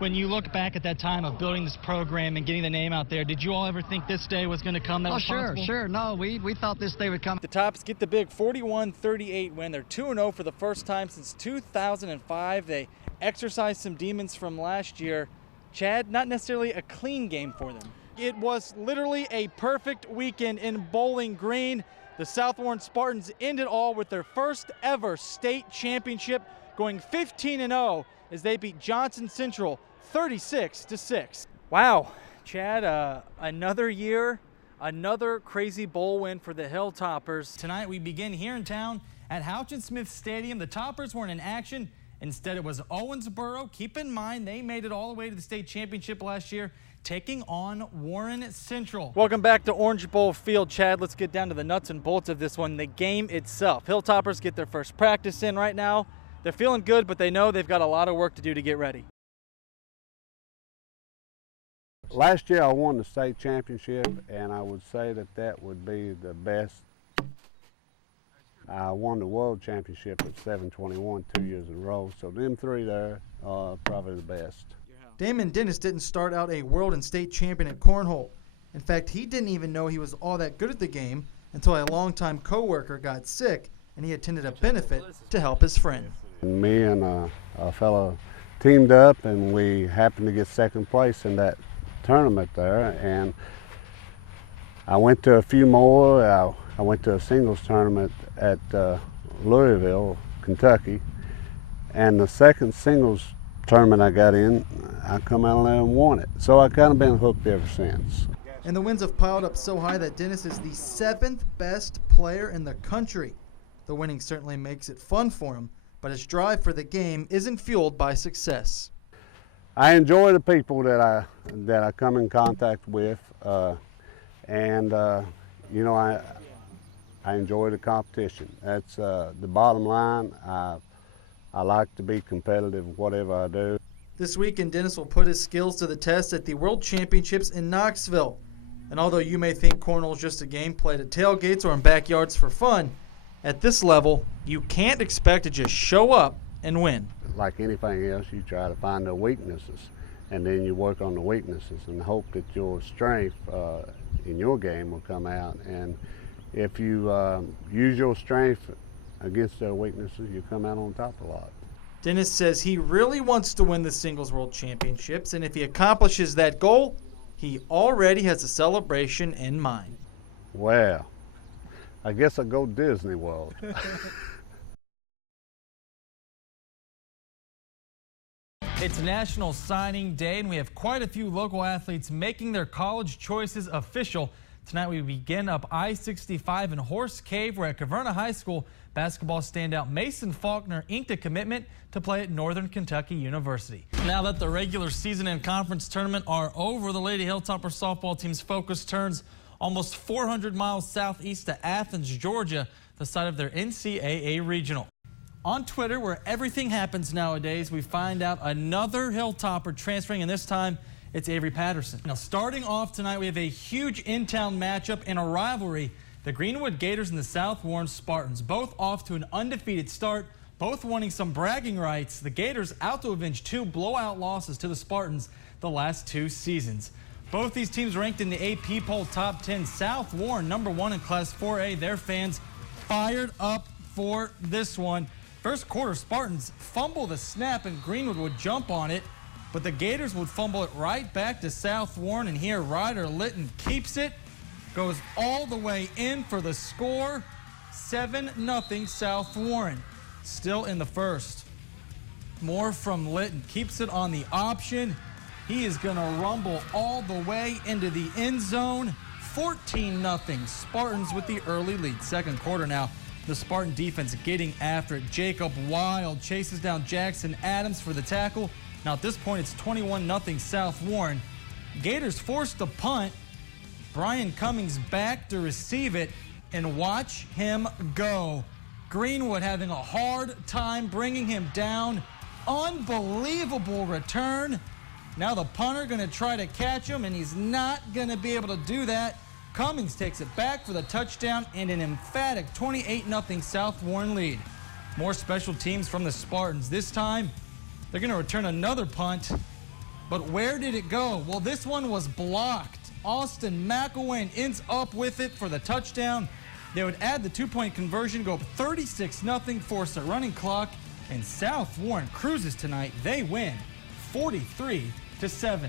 When you look back at that time of building this program and getting the name out there, did you all ever think this day was going to come? That was possible? Sure. No, we thought this day would come. The Tops get the big 41-38 win. They're 2-0 for the first time since 2005. They exercised some demons from last year. Chad, not necessarily a clean game for them. It was literally a perfect weekend in Bowling Green. The South Warren Spartans ended all with their first ever state championship, going 15-0 as they beat Johnson Central 36-6. Wow, Chad, another year, another crazy bowl win for the Hilltoppers. Tonight we begin here in town at Houchin-Smith Stadium. The Toppers weren't in action. Instead, it was Owensboro. Keep in mind, they made it all the way to the state championship last year, taking on Warren Central. Welcome back to Orange Bowl Field, Chad. Let's get down to the nuts and bolts of this one, the game itself. Hilltoppers get their first practice in right now. They're feeling good, but they know they've got a lot of work to do to get ready. Last year I won the state championship, and I would say that that would be the best. I won the world championship at 721 2 years in a row, so them three there are probably the best. Damon Dennis didn't start out a world and state champion at cornhole. In fact, he didn't even know he was all that good at the game until a longtime coworker got sick and he attended a benefit to help his friend. And me and a fellow teamed up, and we happened to get second place in that tournament there, and I went to a few more. I went to a singles tournament at Louisville, Kentucky, and the second singles tournament I got in, I come out there and won it. So I kind of been hooked ever since. And the wins have piled up so high that Dennis is the 7th best player in the country. The winning certainly makes it fun for him, but his drive for the game isn't fueled by success. I enjoy the people that I come in contact with, and you know, I enjoy the competition. That's the bottom line. I like to be competitive whatever I do. This weekend, Dennis will put his skills to the test at the World Championships in Knoxville. And although you may think cornhole is just a game played at tailgates or in backyards for fun, at this level, you can't expect to just show up and win. Like anything else, you try to find the weaknesses, and then you work on the weaknesses and hope that your strength in your game will come out. And if you use your strength against their weaknesses, you come out on top a lot. Dennis says he really wants to win the Singles World Championships, and if he accomplishes that goal, he already has a celebration in mind. Well, I guess I'll go Disney World. It's National Signing Day, and we have quite a few local athletes making their college choices official. Tonight we begin up I-65 in Horse Cave, where at Caverna High School, basketball standout Mason Faulkner inked a commitment to play at Northern Kentucky University. Now that the regular season and conference tournament are over, the Lady Hilltopper softball team's focus turns almost 400 miles southeast to Athens, Georgia, the site of their NCAA regional. On Twitter, where everything happens nowadays, we find out another Hilltopper transferring, and this time it's Avery Patterson. Now, starting off tonight, we have a huge in-town matchup and a rivalry. The Greenwood Gators and the South Warren Spartans, both off to an undefeated start, both wanting some bragging rights. The Gators out to avenge 2 blowout losses to the Spartans the last 2 seasons. Both these teams ranked in the AP poll top 10. South Warren, #1 in Class 4A. Their fans fired up for this one. First quarter, Spartans fumble the snap and Greenwood would jump on it, but the Gators would fumble it right back to South Warren, and here Ryder Litton keeps it, goes all the way in for the score. 7-0 South Warren. Still in the first. More from Litton, keeps it on the option. He is going to rumble all the way into the end zone. 14-0 Spartans with the early lead. Second quarter now. The Spartan defense getting after it. Jacob Wild chases down Jackson Adams for the tackle. Now at this point, it's 21-0 South Warren. Gators forced to punt. Brian Cummings back to receive it, and watch him go. Greenwood having a hard time bringing him down. Unbelievable return. Now the punter going to try to catch him, and he's not going to be able to do that. Cummings takes it back for the touchdown and an emphatic 28-0 South Warren lead. More special teams from the Spartans. This time, they're going to return another punt. But where did it go? Well, this one was blocked. Austin McElwain ends up with it for the touchdown. They would add the 2-point conversion, go up 36-0, force a running clock, and South Warren cruises tonight. They win 43-7.